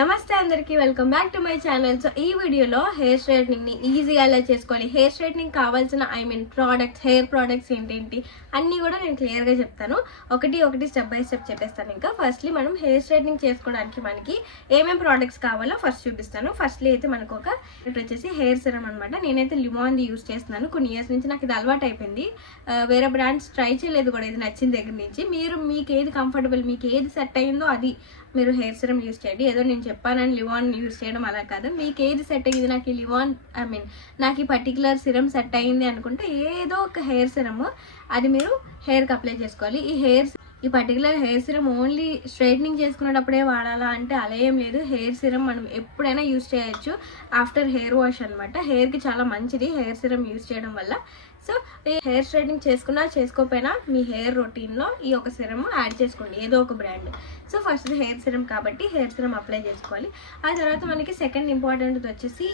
నమస్తే అందరికీ, welcome back to my channel. So ఈ వీడియోలో హెయిర్ స్ట్రైట్నింగ్ ని ఈజీగా ఎలా చేసుకోవాలి, హెయిర్ స్ట్రైట్నింగ్ కావాల్సిన ప్రోడక్ట్స్, హెయిర్ ప్రోడక్ట్స్ ఏంటేంటి అన్నీ కూడా నేను క్లియర్గా చెప్తాను. ఒకటి స్టెప్ బై స్టెప్ చెప్పేస్తాను. ఇంకా ఫస్ట్లీ మనం హెయిర్ స్ట్రైట్నింగ్ చేసుకోవడానికి మనకి ఏమేమి ప్రోడక్ట్స్ కావాలో ఫస్ట్ చూపిస్తాను. ఫస్ట్లీ అయితే మనకు వచ్చేసి హెయిర్ సిరమ్ అనమాట. నేనైతే లిమాన్ది యూస్ చేస్తున్నాను. కొన్ని ఇయర్స్ నుంచి నాకు ఇది అలవాటు అయిపోయింది. వేరే బ్రాండ్స్ ట్రై చేయలేదు కూడా ఇది నచ్చిన దగ్గర నుంచి. మీకు ఏది కంఫర్టబుల్, మీకు ఏది సెట్ అయ్యిందో అది మీరు హెయిర్ సిరమ్ యూస్ చేయండి. ఏదో నేను చెప్పానని లివాన్ యూస్ చేయడం అలా కాదు. మీకు ఏది సెట్ అయ్యింది, నాకు ఈ లివాన్ నాకు ఈ పర్టికులర్ సిరమ్ సెట్ అయ్యింది అనుకుంటే ఏదో ఒక హెయిర్ సిరమ్ అది మీరు హెయిర్కి అప్లై చేసుకోవాలి. ఈ particular hair serum only straightening చేసుకునేటప్పుడే వాడాలా అంటే అలా ఏం లేదు. హెయిర్ సిరమ్ మనం ఎప్పుడైనా యూస్ చేయొచ్చు ఆఫ్టర్ హెయిర్ వాష్ అనమాట. హెయిర్కి చాలా మంచిది హెయిర్ సిరమ్ యూస్ చేయడం వల్ల. సో హెయిర్ స్ట్రైట్నింగ్ చేసుకున్నా చేసుకోకపోయినా మీ హెయిర్ రొటీన్లో ఈ ఒక సిరమ్ యాడ్ చేసుకోండి, ఏదో ఒక brand. So first hair serum కాబట్టి హెయిర్ సిరమ్ అప్లై చేసుకోవాలి. ఆ తర్వాత మనకి సెకండ్ ఇంపార్టెంట్ వచ్చేసి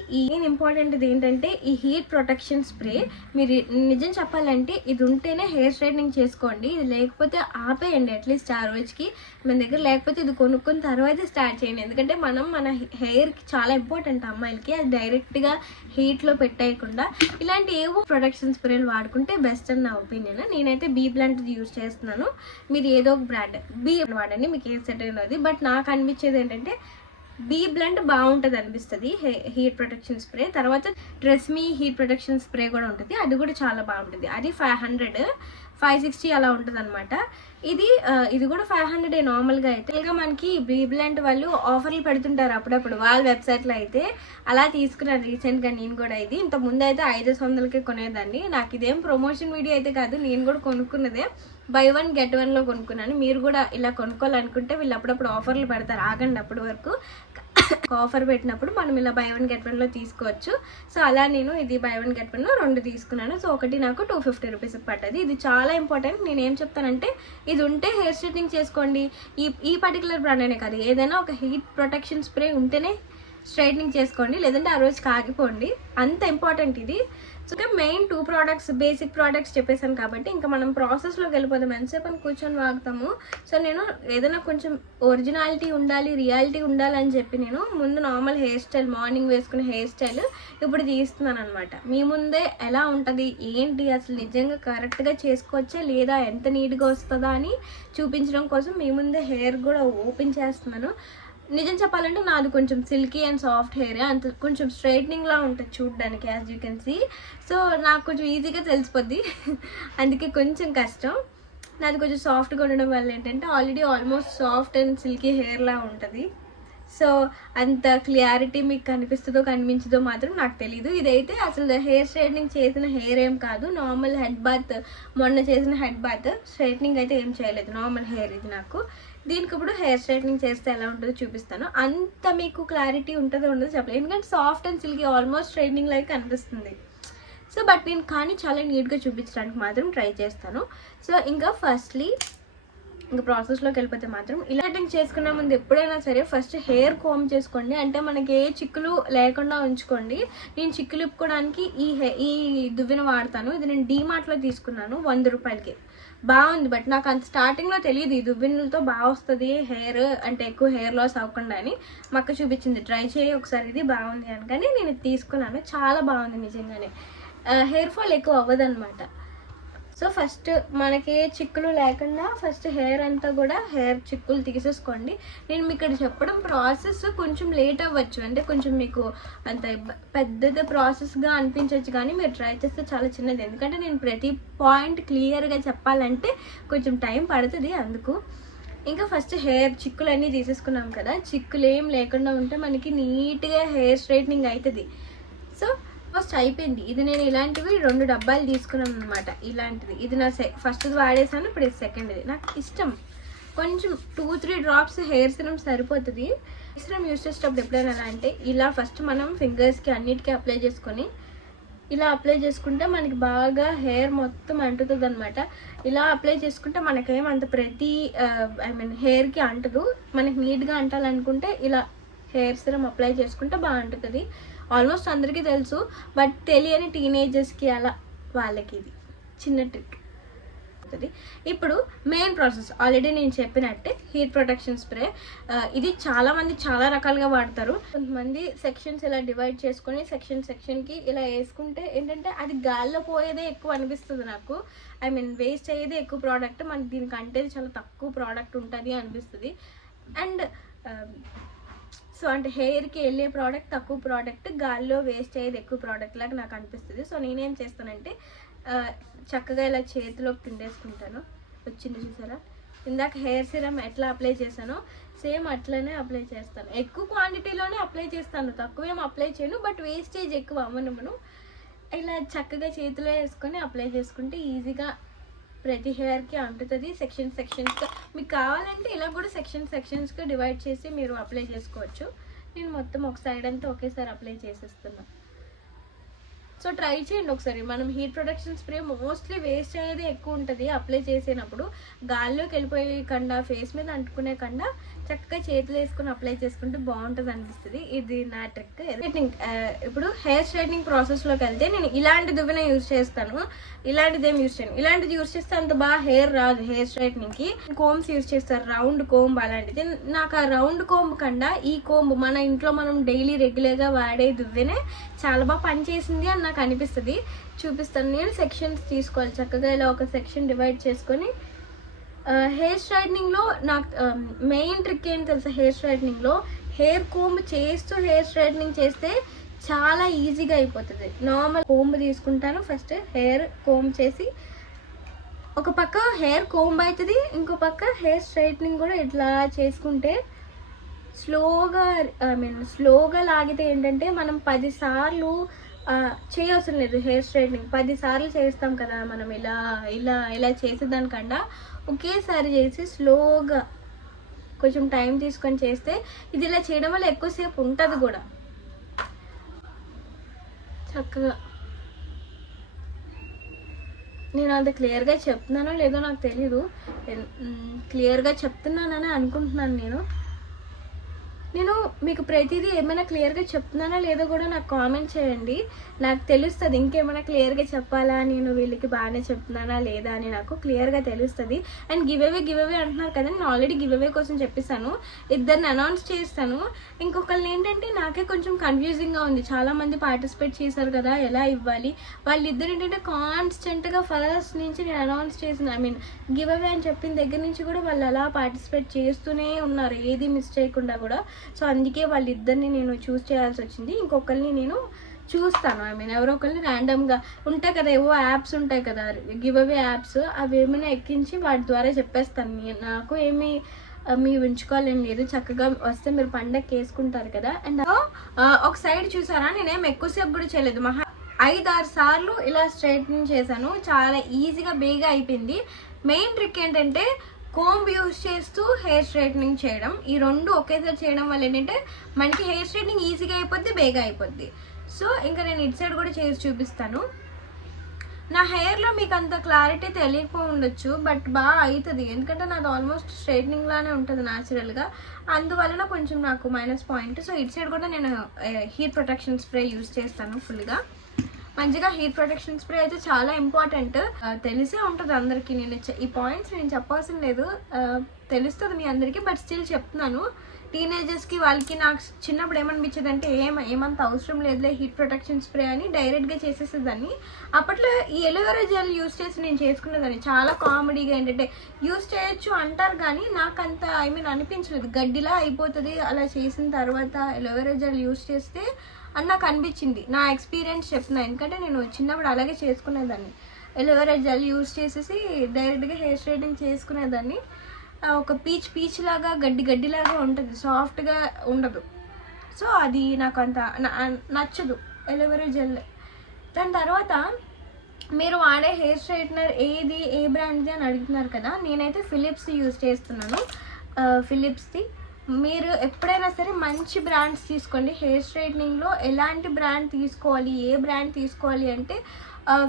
ఇంపార్టెంట్ది ఏంటంటే ఈ హీట్ ప్రొటెక్షన్ స్ప్రే. మీరు నిజం చెప్పాలంటే ఇది ఉంటేనే హెయిర్ స్ట్రైట్నింగ్ చేసుకోండి. ఇది లేకపోతే ఆపేయండి అట్లీస్ట్ ఆ రోజుకి. మన దగ్గర లేకపోతే ఇది కొనుక్కున్న తర్వాత స్టార్ట్ చేయండి. ఎందుకంటే మన హెయిర్కి చాలా ఇంపార్టెంట్ అమ్మాయిలకి. అది డైరెక్ట్గా హీట్లో పెట్టేయకుండా ఇలాంటి ఏవో ప్రొటెక్షన్ స్ప్రే వాడుకుంటే బెస్ట్ అని నా ఒపీనియన్. నేనైతే బీ బ్లాండ్ యూజ్ చేస్తున్నాను. మీరు ఏదో ఒక బ్రాండ్ బీ వాడండి, మీకు ఏది సెట్ అయినది. బట్ నాకు అనిపించేది ఏంటంటే బీ బ్లెండ్ బాగుంటుంది అనిపిస్తుంది హీట్ ప్రొటెక్షన్ స్ప్రే. తర్వాత ట్రెస్మీ హీట్ ప్రొటెక్షన్ స్ప్రే కూడా ఉంటుంది, అది కూడా చాలా బాగుంటుంది. అది 500 560 అలా ఉంటుంది అనమాట. ఇది కూడా 500 నార్మల్గా అయితే. ఇంకా మనకి బీ బ్లెండ్ వాళ్ళు ఆఫర్లు పెడుతుంటారు అప్పుడప్పుడు వాళ్ళ వెబ్సైట్లో. అయితే అలా తీసుకున్నాను రీసెంట్గా నేను కూడా. ఇది ఇంత ముందు అయితే 500కే కొనేదాన్ని. నాకు ఇదేం ప్రమోషన్ వీడియో అయితే కాదు, నేను కూడా కొనుక్కున్నదే. బై 1 get 1లో కొనుక్కున్నాను. మీరు కూడా ఇలా కొనుక్కోవాలనుకుంటే వీళ్ళు అప్పుడప్పుడు ఆఫర్లు పెడతారు, ఆగండి అప్పటి వరకు. ఆఫర్ పెట్టినప్పుడు మనం ఇలా బై 1 get 1లో తీసుకోవచ్చు. సో అలా నేను ఇది బై 1 get 1లో 2 తీసుకున్నాను. సో ఒకటి నాకు 250 రూపీస్ పడ్డది. ఇది చాలా ఇంపార్టెంట్. నేను ఏం చెప్తానంటే ఇది ఉంటే హెయిర్ స్ట్రైట్నింగ్ చేసుకోండి. ఈ పర్టికులర్ బ్రాండ్ అనే కాదు, ఏదైనా ఒక హీట్ ప్రొటెక్షన్ స్ప్రే ఉంటేనే స్ట్రైట్నింగ్ చేసుకోండి, లేదంటే ఆ రోజుకి ఆగిపోండి. అంత ఇంపార్టెంట్ ఇది. So main 2 products, basic products చెప్పేసాను కాబట్టి ఇంకా మనం ప్రాసెస్లోకి వెళ్ళిపోదాం. ఎంతసేపు అని కూర్చొని వాగుతాము. సో నేను ఏదైనా కొంచెం ఒరిజినాలిటీ ఉండాలి, రియాలిటీ ఉండాలని చెప్పి నేను ముందు నార్మల్ హెయిర్ స్టైల్, మార్నింగ్ వేసుకునే హెయిర్ స్టైల్ ఇప్పుడు తీస్తున్నాను అనమాట. మీ ముందే ఎలా ఉంటుంది ఏంటి, అసలు నిజంగా కరెక్ట్గా చేసుకోవచ్చా లేదా, ఎంత నీట్గా వస్తుందా అని చూపించడం కోసం మీ ముందే హెయిర్ కూడా ఓపెన్ చేస్తున్నాను. నిజం చెప్పాలంటే నాది కొంచెం సిల్కీ అండ్ సాఫ్ట్ హెయిర్, అంత కొంచెం స్ట్రైట్నింగ్లా ఉంటుంది చూడడానికి, as you can see. So నాకు కొంచెం ఈజీగా తెలిసిపోద్ది, అందుకే కొంచెం కష్టం. నాది కొంచెం సాఫ్ట్గా ఉండడం వల్ల ఏంటంటే already almost soft and silky హెయిర్లా ఉంటుంది. సో అంత క్లియారిటీ మీకు కనిపిస్తుందో కనిపించదో మాత్రం నాకు తెలీదు. ఇదైతే అసలు హెయిర్ స్ట్రైట్నింగ్ చేసిన హెయిర్ ఏం కాదు, నార్మల్ హెడ్ బాత్, మొన్న చేసిన హెడ్ బాత్. స్ట్రైట్నింగ్ అయితే ఏం చేయలేదు, నార్మల్ హెయిర్ ఇది నాకు. దీనికి ఇప్పుడు హెయిర్ స్ట్రైట్నింగ్ చేస్తే ఎలా ఉంటుందో చూపిస్తాను. అంత మీకు క్లారిటీ ఉంటుందో ఉండదో చెప్పలేదు, ఎందుకంటే soft and silky almost straightening లాగా కనిపిస్తుంది. సో బట్ నేను కానీ చాలా నీట్గా చూపించడానికి మాత్రం ట్రై చేస్తాను. సో ఇంకా ఫస్ట్లీ ఇంకా ప్రాసెస్లోకి వెళ్ళిపోతే మాత్రం ఇలా కటింగ్ చేసుకున్న ముందు ఎప్పుడైనా సరే ఫస్ట్ హెయిర్ కోమ్ చేసుకోండి. అంటే మనకి ఏ చిక్కులు లేకుండా ఉంచుకోండి. నేను చిక్కులు ఇప్పుకోవడానికి ఈ దువ్వెన వాడతాను. ఇది నేను డీమార్ట్లో తీసుకున్నాను 100 రూపాయలకి. బాగుంది, బట్ నాకు అంత స్టార్టింగ్లో తెలియదు ఈ దువ్వెనలతో బాగా వస్తుంది హెయిర్, అంటే ఎక్కువ హెయిర్ లాస్ అవ్వకుండా అని. మా అక్క చూపించింది, ట్రై చేయి ఒకసారి, ఇది బాగుంది అని. కానీ నేను ఇది తీసుకున్నాను, చాలా బాగుంది నిజంగానే. హెయిర్ ఫాల్ ఎక్కువ అవ్వదన్నమాట. సో ఫస్ట్ మనకి చిక్కులు లేకుండా ఫస్ట్ హెయిర్ అంతా కూడా హెయిర్ చిక్కులు తీసేసుకోండి. నేను మీకు ఇక్కడ చెప్పడం ప్రాసెస్ కొంచెం లేట్ అవ్వచ్చు, అంటే కొంచెం మీకు అంత పెద్దది ప్రాసెస్గా అనిపించవచ్చు, కానీ మీరు ట్రై చేస్తే చాలా చిన్నది. ఎందుకంటే నేను ప్రతి పాయింట్ క్లియర్గా చెప్పాలంటే కొంచెం టైం పడుతుంది, అందుకు. ఇంకా ఫస్ట్ హెయిర్ చిక్కులు అన్నీ తీసేసుకున్నాం కదా, చిక్కులు ఏం లేకుండా ఉంటే మనకి నీట్గా హెయిర్ స్ట్రైట్నింగ్ అవుతుంది. సో ఫస్ట్ అయిపోయింది. ఇది నేను ఇలాంటివి 2 డబ్బాలు తీసుకున్నాను అనమాట. ఇలాంటిది ఇది నా ఫస్ట్ వాడేసాను, ఇప్పుడు ఇది సెకండ్ది. నాకు ఇష్టం. కొంచెం 2-3 డ్రాప్స్ హెయిర్ సిరమ్ సరిపోతుంది. హెయిర్ సిరమ్ యూస్ చేసేటప్పుడు ఎప్పుడైనా ఎలా అంటే ఇలా ఫస్ట్ మనం ఫింగర్స్కి అన్నిటికీ అప్లై చేసుకొని ఇలా అప్లై చేసుకుంటే మనకి బాగా హెయిర్ మొత్తం అంటుతుంది అనమాట. ఇలా అప్లై చేసుకుంటే మనకేమంత ప్రతి హెయిర్కి అంటదు. మనకి నీట్గా అంటాలనుకుంటే ఇలా హెయిర్ సిరమ్ అప్లై చేసుకుంటే బాగుంటుంది. ఆల్మోస్ట్ అందరికీ తెలుసు, బట్ తెలియని టీనేజర్స్కి అలా వాళ్ళకి ఇది చిన్న ట్రిక్. ఇప్పుడు మెయిన్ ప్రాసెస్ ఆల్రెడీ నేను చెప్పినట్టే హీట్ ప్రొటెక్షన్ స్ప్రే. ఇది చాలామంది చాలా రకాలుగా వాడతారు. కొంతమంది సెక్షన్స్ ఇలా డివైడ్ చేసుకొని సెక్షన్కి ఇలా వేసుకుంటే ఏంటంటే అది గాల్లో పోయేదే ఎక్కువ అనిపిస్తుంది నాకు. ఐ మీన్ వేస్ట్ అయ్యేదే ఎక్కువ ప్రోడక్ట్, మనకి దీనికంటే చాలా తక్కువ ప్రోడక్ట్ ఉంటుంది అనిపిస్తుంది. అండ్ సో అంటే హెయిర్కి వెళ్ళే ప్రోడక్ట్ తక్కువ ప్రోడక్ట్, గాల్లో వేస్ట్ అయ్యేది ఎక్కువ ప్రోడక్ట్ లాగా నాకు అనిపిస్తుంది. సో నేనేం చేస్తానంటే చక్కగా ఇలా చేతిలోకి పిండేసుకుంటాను. వచ్చింది చూసారా, ఇందాక హెయిర్ సిరమ్ ఎట్లా అప్లై చేశానో సేమ్ అట్లనే అప్లై చేస్తాను. ఎక్కువ క్వాంటిటీలోనే అప్లై చేస్తాను, తక్కువ ఏం అప్లై చేయను, బట్ వేస్టేజ్ ఎక్కువ అవ్వను. ఇలా చక్కగా చేతిలో వేసుకొని అప్లై చేసుకుంటే ఈజీగా ప్రతి హెయిర్కి అంటుతుంది. సెక్షన్స్గా మీకు కావాలంటే ఇలా కూడా సెక్షన్స్గా డివైడ్ చేసి మీరు అప్లై చేసుకోవచ్చు. నేను మొత్తం ఒక సైడ్ అంతా ఒకేసారి అప్లై చేసేస్తున్నాను. సో ట్రై చేయండి ఒకసారి. మనం heat protection spray mostly waste అయ్యేది ఎక్కువ ఉంటుంది అప్లై చేసినప్పుడు. గాల్లోకి వెళ్ళిపోయే కన్నా, ఫేస్ మీద అంటుకునే కన్నా చక్కగా చేతులు వేసుకుని అప్లై చేసుకుంటే బాగుంటుంది అనిపిస్తుంది. ఇది నా ట్రిక్. ఇప్పుడు హెయిర్ స్ట్రైట్నింగ్ ప్రాసెస్లోకి వెళ్తే నేను ఇలాంటి దువ్వెన యూజ్ చేస్తాను, ఇలాంటిది ఏం యూజ్ చేయను. ఇలాంటిది యూజ్ చేస్తే అంత బాగా హెయిర్ రాదు. హెయిర్ స్ట్రైట్నింగ్కి కోంబ్స్ యూజ్ చేస్తారు, రౌండ్ కోంబ్ అలాంటిది. నాకు ఆ రౌండ్ కోంబ్ కన్నా ఈ కోంబ్ మన ఇంట్లో మనం డైలీ రెగ్యులర్గా వాడే దువ్వెనే చాలా బాగా పనిచేసింది అని నాకు అనిపిస్తుంది. చూపిస్తాను. నేను సెక్షన్స్ తీసుకోవాలి, చక్కగా ఇలా ఒక సెక్షన్ డివైడ్ చేసుకొని హెయిర్ స్ట్రైట్నింగ్లో నాకు మెయిన్ ట్రిక్ ఏంటి తెలుసా, హెయిర్ స్ట్రైట్నింగ్లో హెయిర్ కోంబ్ చేస్తూ హెయిర్ స్ట్రైట్నింగ్ చేస్తే చాలా ఈజీగా అయిపోతుంది. నార్మల్ కోంబ్ తీసుకుంటాను, ఫస్ట్ హెయిర్ కోంబ్ చేసి ఒక పక్క హెయిర్ కోంబ్ అవుతుంది, ఇంకో పక్క హెయిర్ స్ట్రైట్నింగ్ కూడా ఇట్లా చేసుకుంటే స్లోగా లాగితే ఏంటంటే మనం 10 సార్లు చేయవసరం లేదు. హెయిర్ స్ట్రైట్నింగ్ 10 సార్లు చేస్తాం కదా మనం, ఇలా ఇలా ఇలా చేసేదానికన్నా ఒకేసారి చేసి స్లోగా కొంచెం టైం తీసుకొని చేస్తే ఇది ఇలా చేయడం వల్ల ఎక్కువసేపు ఉంటుంది కూడా. చక్కగా నేను అంత క్లియర్గా చెప్తున్నానో లేదో నాకు తెలీదు, క్లియర్గా చెప్తున్నానని అనుకుంటున్నాను. నేను మీకు ప్రతిదీ ఏమైనా క్లియర్గా చెప్తున్నానా లేదో కూడా నాకు కామెంట్ చేయండి, నాకు తెలుస్తుంది. ఇంకేమైనా క్లియర్గా చెప్పాలా, నేను వీళ్ళకి బాగానే చెప్తున్నానా లేదా అని నాకు క్లియర్గా తెలుస్తుంది. అండ్ గివ్ అవే అంటున్నారు కదా, నేను ఆల్రెడీ గివ్ అవే కోసం చెప్పేశాను, ఇద్దరిని అనౌన్స్ చేస్తాను. ఇంకొకరిని ఏంటంటే నాకే కొంచెం కన్ఫ్యూజింగ్గా ఉంది. చాలామంది పార్టిసిపేట్ చేశారు కదా, ఎలా ఇవ్వాలి. వాళ్ళిద్దరు ఏంటంటే కాన్స్టెంట్గా ఫస్ట్ నుంచి నేను అనౌన్స్ చేసిన గివ్ అవే అని చెప్పిన దగ్గర నుంచి కూడా వాళ్ళు అలా పార్టిసిపేట్ చేస్తూనే ఉన్నారు, ఏది మిస్ చేయకుండా కూడా. సో అందుకే వాళ్ళిద్దరిని నేను చూస్ చేయాల్సి వచ్చింది. ఇంకొకరిని నేను చూస్తాను, ఎవరో ఒకరిని ర్యాండమ్గా ఉంటాయి కదా, ఏవో యాప్స్ ఉంటాయి కదా గివ్ అవే యాప్స్, అవి ఏమైనా ఎక్కించి వాటి ద్వారా చెప్పేస్తాను. నాకు ఏమి మీ ఉంచుకోవాలని లేదు, చక్కగా వస్తే మీరు పండగకి వేసుకుంటారు కదా. అండ్ ఒక సైడ్ చూసారా, నేనేం ఎక్కువసేపు కూడా చేయలేదు, 5-6 సార్లు ఇలా స్ట్రైట్నింగ్ చేశాను. చాలా ఈజీగా బేగా అయిపోయింది. మెయిన్ ట్రిక్ ఏంటంటే కోంబ్ యూజ్ చేస్తూ హెయిర్ స్ట్రైట్నింగ్ చేయడం. ఈ రెండు ఒకేసారి చేయడం వల్ల ఏంటంటే మనకి హెయిర్ స్ట్రైట్నింగ్ ఈజీగా అయిపోద్ది, బేగా అయిపోద్ది. సో ఇంకా నేను ఇటు సైడ్ కూడా చేసి చూపిస్తాను. నా హెయిర్లో మీకు అంత క్లారిటీ తెలియకపోయి ఉండొచ్చు, బట్ బాగా అవుతుంది, ఎందుకంటే నాది ఆల్మోస్ట్ స్ట్రైట్నింగ్ లానే ఉంటుంది న్యాచురల్గా, అందువలన కొంచెం నాకు మైనస్ పాయింట్. సో ఇటు సైడ్ కూడా నేను హీట్ ప్రొటెక్షన్ స్ప్రే యూజ్ చేస్తాను ఫుల్గా. మంచిగా హీట్ ప్రొటెక్షన్ స్ప్రే అయితే చాలా ఇంపార్టెంట్, తెలిసే ఉంటుంది అందరికీ. నేను ఈ పాయింట్స్ నేను చెప్పాల్సిన లేదు, తెలుస్తుంది మీ అందరికీ, బట్ స్టిల్ చెప్తున్నాను. టీనేజర్స్కి వాళ్ళకి నాకు చిన్నప్పుడు ఏమనిపించేది అంటే ఏమంత అవసరం లేదులే హీట్ ప్రొటెక్షన్ స్ప్రే అని డైరెక్ట్గా చేసేసేదాన్ని. అప్పట్లో ఈ ఎలోవెరా జెల్ యూస్ చేసి నేను చేసుకునేదాన్ని. చాలా కామెడీగా ఏంటంటే యూస్ చేయొచ్చు అంటారు కానీ నాకు అంత అనిపించలేదు, గడ్డిలా అయిపోతుంది అలా చేసిన తర్వాత ఎలోవెరా జెల్ యూస్ చేస్తే అని నాకు అనిపించింది. నా ఎక్స్పీరియన్స్ చెప్తున్నా, ఎందుకంటే నేను చిన్నప్పుడు అలాగే చేసుకునేదాన్ని. ఎలోవెరా జెల్ యూస్ చేసేసి డైరెక్ట్గా హెయిర్ స్ట్రైటింగ్ చేసుకునేదాన్ని. ఒక పీచ్ లాగా గడ్డిలాగా ఉంటుంది, సాఫ్ట్గా ఉండదు. సో అది నాకు అంత నచ్చదు ఎలోవెరా జెల్. దాని తర్వాత మీరు వాడే హెయిర్ స్ట్రైట్నర్ ఏది, ఏ బ్రాండ్ది అని అడుగుతున్నారు కదా, నేనైతే ఫిలిప్స్ యూజ్ చేస్తున్నాను. ఫిలిప్స్ది మీరు ఎప్పుడైనా సరే మంచి బ్రాండ్స్ తీసుకోండి. హెయిర్ స్ట్రైట్నింగ్లో ఎలాంటి బ్రాండ్ తీసుకోవాలి, ఏ బ్రాండ్ తీసుకోవాలి అంటే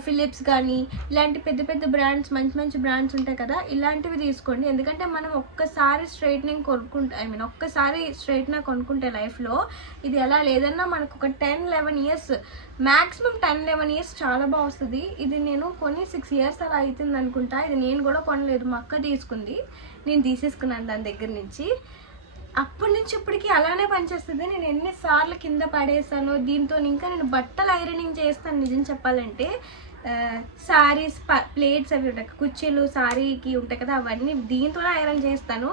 ఫిలిప్స్ కానీ ఇలాంటి పెద్ద పెద్ద బ్రాండ్స్, మంచి మంచి బ్రాండ్స్ ఉంటాయి కదా, ఇలాంటివి తీసుకోండి. ఎందుకంటే మనం ఒక్కసారి స్ట్రైట్నింగ్ కొనుక్కుంటే ఒక్కసారి స్ట్రైట్నర్ కొనుక్కుంటే లైఫ్లో ఇది ఎలా లేదన్నా మనకు ఒక 10-11 ఇయర్స్, మ్యాక్సిమం 10-11 ఇయర్స్ చాలా బాగా వస్తుంది. ఇది నేను కొని 6 ఇయర్స్ అలా అవుతుంది అనుకుంటా. ఇది నేను కూడా కొనలేదు, మా అక్క తీసుకుంది, నేను తీసేసుకున్నాను దాని దగ్గర నుంచి. అప్పటి నుంచి ఇప్పటికి అలానే పనిచేస్తుంది. నేను ఎన్నిసార్లు కింద పడేసాను దీంతో. ఇంకా నేను బట్టలు ఐరనింగ్ చేస్తాను నిజం చెప్పాలంటే. శారీస్ ప్లేట్స్ అవి ఉంటాయి, కుర్చీలు శారీకి ఉంటాయి కదా, అవన్నీ దీంతోనే ఐరన్ చేస్తాను.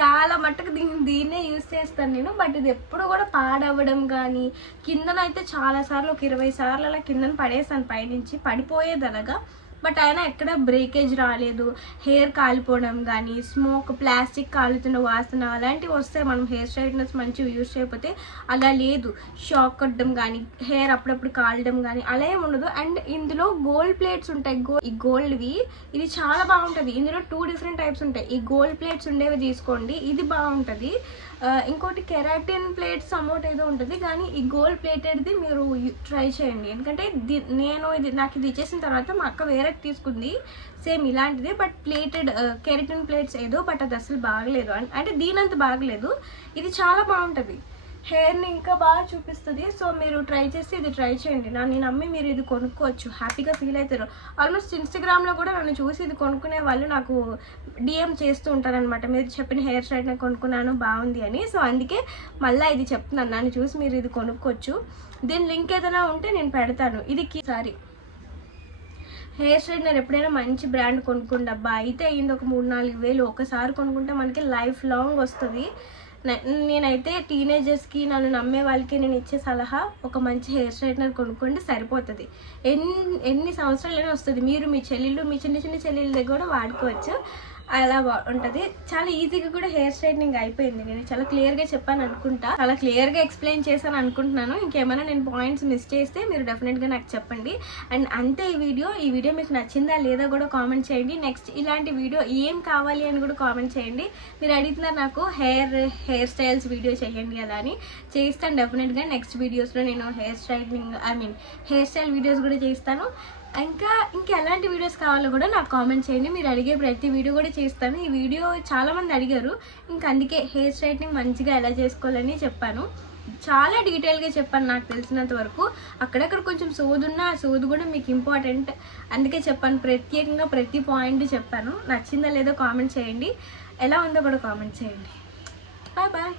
చాలా మట్టుకు దీన్నే యూజ్ చేస్తాను నేను. బట్ ఇది ఎప్పుడు కూడా పాడవడం కానీ, కిందనైతే చాలాసార్లు ఒక 20 సార్లు అలా కిందన పడేసాను, పైనుంచి పడిపోయేది అలాగా. బట్ అయినా ఎక్కడ బ్రేకేజ్ రాలేదు. హెయిర్ కాలిపోవడం కానీ, స్మోక్, ప్లాస్టిక్ కాలుతున్న వాసన అలాంటివి వస్తాయి మనం హెయిర్ స్ట్రైట్నర్స్ మంచిగా యూజ్ చేయకపోతే. అలా లేదు. షాక్ కొట్టడం కానీ, హెయిర్ అప్పుడప్పుడు కాలడం కానీ అలా ఏమి ఉండదు. అండ్ ఇందులో గోల్డ్ ప్లేట్స్ ఉంటాయి, ఈ గోల్డ్వి. ఇది చాలా బాగుంటుంది. ఇందులో 2 డిఫరెంట్ టైప్స్ ఉంటాయి. ఈ గోల్డ్ ప్లేట్స్ ఉండేవి తీసుకోండి, ఇది బాగుంటుంది. ఇంకోటి కెరాటిన్ ప్లేట్స్ అమౌంట్ ఏదో ఉంటుంది, కానీ ఈ గోల్డ్ ప్లేటెడ్ది మీరు ట్రై చేయండి. ఎందుకంటే నాకు ఇది ఇచ్చేసిన తర్వాత మా అక్క వేరే తీసుకుంది సేమ్ ఇలాంటిది, బట్ ప్లేటెడ్ కెరాటిన్ ప్లేట్స్ ఏదో, బట్ అది అసలు బాగలేదు. అంటే దీనంత బాగలేదు. ఇది చాలా బాగుంటుంది, హెయిర్ని ఇంకా బాగా చూపిస్తుంది. సో మీరు ట్రై చేసి ఇది ట్రై చేయండి. నన్ను నమ్మి మీరు ఇది కొనుక్కోవచ్చు, హ్యాపీగా ఫీల్ అవుతారు. ఆల్మోస్ట్ ఇన్స్టాగ్రామ్లో కూడా నన్ను చూసి ఇది కొనుక్కునే వాళ్ళు నాకు డిఎం చేస్తూ ఉంటారనమాట, మీరు చెప్పిన హెయిర్ స్ట్రైట్నర్ కొనుక్కున్నాను బాగుంది అని. సో అందుకే మళ్ళీ ఇది చెప్తున్నాను, నన్ను చూసి మీరు ఇది కొనుక్కోవచ్చు. దీని లింక్ ఏదైనా ఉంటే నేను పెడతాను. ఇది సారీ హెయిర్ స్ట్రైట్నర్ ఎప్పుడైనా మంచి బ్రాండ్ కొనుక్కోండి. అబ్బా అయితే అయ్యింది ఒక 3-4 వేలు. ఒకసారి కొనుక్కుంటే మనకి లైఫ్ లాంగ్ వస్తుంది. నేనైతే టీనేజర్స్కి, నన్ను నమ్మే వాళ్ళకి నేను ఇచ్చే సలహా, ఒక మంచి హెయిర్ స్ట్రైట్నర్ కొనుక్కోండి, సరిపోతుంది. ఎన్ని సంవత్సరాలైనా వస్తుంది. మీరు మీ చెల్లెళ్ళు, మీ చిన్న చిన్న చెల్లెళ్ళ దగ్గర కూడా వాడుకోవచ్చు. అలా ఉంటుంది. చాలా ఈజీగా కూడా హెయిర్ స్ట్రైట్నింగ్ అయిపోయింది. నేను చాలా క్లియర్గా చెప్పాను అనుకుంటా, చాలా క్లియర్గా ఎక్స్ప్లెయిన్ చేశాను అనుకుంటున్నాను. ఇంకేమైనా నేను పాయింట్స్ మిస్ చేస్తే మీరు డెఫినెట్గా నాకు చెప్పండి. అండ్ అంతే ఈ వీడియో మీకు నచ్చిందా లేదా కూడా కామెంట్ చేయండి. నెక్స్ట్ ఇలాంటి వీడియో ఏం కావాలి అని కూడా కామెంట్ చేయండి. మీరు అడుగుతున్నారు నాకు హెయిర్ స్టైల్స్ వీడియో చేయండి అలా అని, చేస్తాను డెఫినెట్గా. నెక్స్ట్ వీడియోస్లో నేను హెయిర్ స్టైల్ వీడియోస్ కూడా చేస్తాను. ఇంకా ఎలాంటి వీడియోస్ కావాలో కూడా నాకు కామెంట్ చేయండి. మీరు అడిగే ప్రతి వీడియో కూడా చేస్తాను. ఈ వీడియో చాలామంది అడిగారు, ఇంకా అందుకే హెయిర్ స్ట్రైట్నింగ్ మంచిగా ఎలా చేసుకోవాలని చెప్పాను. చాలా డీటెయిల్గా చెప్పాను నాకు తెలిసినంత వరకు. అక్కడక్కడ కొంచెం సోదున్నా, ఆ సోదు కూడా మీకు ఇంపార్టెంట్, అందుకే చెప్పాను. ప్రత్యేకంగా ప్రతి పాయింట్ చెప్పాను. నచ్చిందా లేదో కామెంట్ చేయండి, ఎలా ఉందో కూడా కామెంట్ చేయండి. Bye bye.